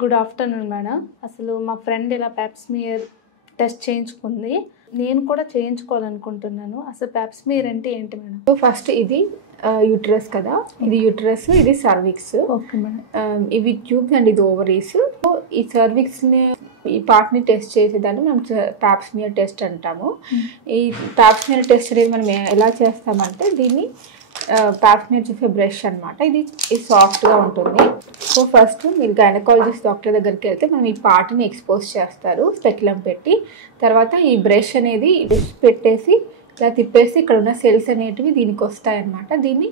Good afternoon madam. అసలు మా friend ఇలా పెప్స్మియర్ టెస్ట్ చేయించుకుంది. నేను కూడా చేయించుకోవాలనుకుంటున్నాను. అసలు పెప్స్మియర్ అంటే ఏంటి మేడం? సో ఫస్ట్ ఇది యూట్రస్ కదా, ఇది యూట్రస్, ఇది సర్విక్స్. Okay madam. ఇవి ట్యూబ్స్ అండ్ ఇది ఓవరీస్. సో ఈ సర్విక్స్ని ఈ పార్ట్ని టెస్ట్ చేసేదాన్ని మనం పాప్స్మియర్ టెస్ట్ అంటాము. ఈ పాప్స్మియర్ టెస్ట్ అనేది మనం ఎలా చేస్తామంటే దీన్ని పాప్స్మియర్ చేసే బ్రష్ అనమాట. ఇది సాఫ్ట్గా ఉంటుంది. సో ఫస్ట్ మీరు గైనకాలజిస్ట్ డాక్టర్ దగ్గరికి వెళ్తే మనం ఈ పార్ట్ని ఎక్స్పోజ్ చేస్తారు స్పెక్యులం పెట్టి. తర్వాత ఈ బ్రష్ అనేది డిష్ పెట్టేసి ఇలా తిప్పేసి ఇక్కడ ఉన్న సెల్స్ అనేటివి దీనికి వస్తాయన్నమాట. దీన్ని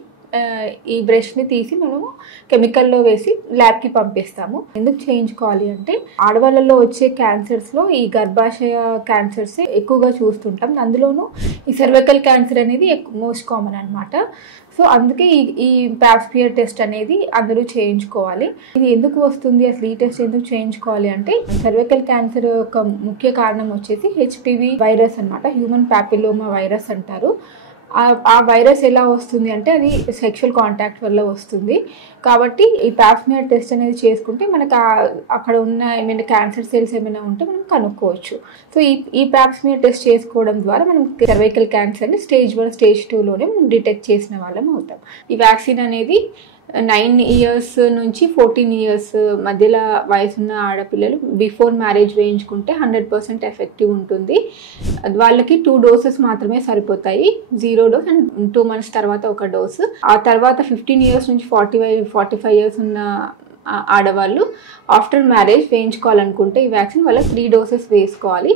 ఈ బ్రష్ని తీసి మనము కెమికల్లో వేసి ల్యాబ్కి పంపిస్తాము. ఎందుకు చేయించుకోవాలి అంటే ఆడవాళ్ళలో వచ్చే క్యాన్సర్స్లో ఈ గర్భాశయ క్యాన్సర్స్ ఎక్కువగా చూస్తుంటాం. అందులోనూ ఈ సర్వైకల్ క్యాన్సర్ అనేది మోస్ట్ కామన్ అనమాట. సో అందుకే ఈ పాప్స్మియర్ టెస్ట్ అనేది అందరూ చేయించుకోవాలి. ఇది ఎందుకు వస్తుంది, అసలు ఈ టెస్ట్ ఎందుకు చేయించుకోవాలి అంటే సర్వైకల్ క్యాన్సర్ యొక్క ముఖ్య కారణం వచ్చేసి హెచ్పివి వైరస్ అనమాట. హ్యూమన్ ప్యాపిలోమా వైరస్ అంటారు. ఆ వైరస్ ఎలా వస్తుంది అంటే అది సెక్షువల్ కాంటాక్ట్ వల్ల వస్తుంది. కాబట్టి ఈ పాప్స్మియర్ టెస్ట్ అనేది చేసుకుంటే మనకు అక్కడ ఉన్న ఏమైనా క్యాన్సర్ సెల్స్ ఏమైనా ఉంటే మనం కనుక్కోవచ్చు. సో ఈ పాప్స్మియర్ టెస్ట్ చేసుకోవడం ద్వారా మనం సర్వైకల్ క్యాన్సర్ని స్టేజ్ 1 స్టేజ్ 2లోనే మనం డిటెక్ట్ చేసిన వాళ్ళం అవుతాం. ఈ వ్యాక్సిన్ అనేది 9 years నుంచి 14 years మధ్యలో వయసున్న ఆడపిల్లలు బిఫోర్ మ్యారేజ్ వేయించుకుంటే 100% ఎఫెక్టివ్ ఉంటుంది. వాళ్ళకి 2 doses మాత్రమే సరిపోతాయి. 0 dose అండ్ 2 months తర్వాత ఒక డోసు. ఆ తర్వాత 15 years నుంచి 45 years ఉన్న ఆడవాళ్ళు ఆఫ్టర్ మ్యారేజ్ వేయించుకోవాలనుకుంటే ఈ వ్యాక్సిన్ వాళ్ళకి 3 doses వేసుకోవాలి.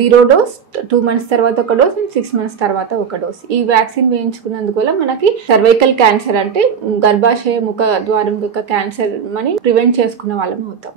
0 dose, 2 months తర్వాత ఒక డోస్ అండ్ 6 months తర్వాత ఒక డోస్. ఈ వ్యాక్సిన్ వేయించుకున్నందువల్ల మనకి సర్వైకల్ క్యాన్సర్ అంటే గర్భాశయ ముఖ ద్వారం యొక్క క్యాన్సర్ అని ప్రివెంట్ చేసుకున్న వాళ్ళం అవుతాం.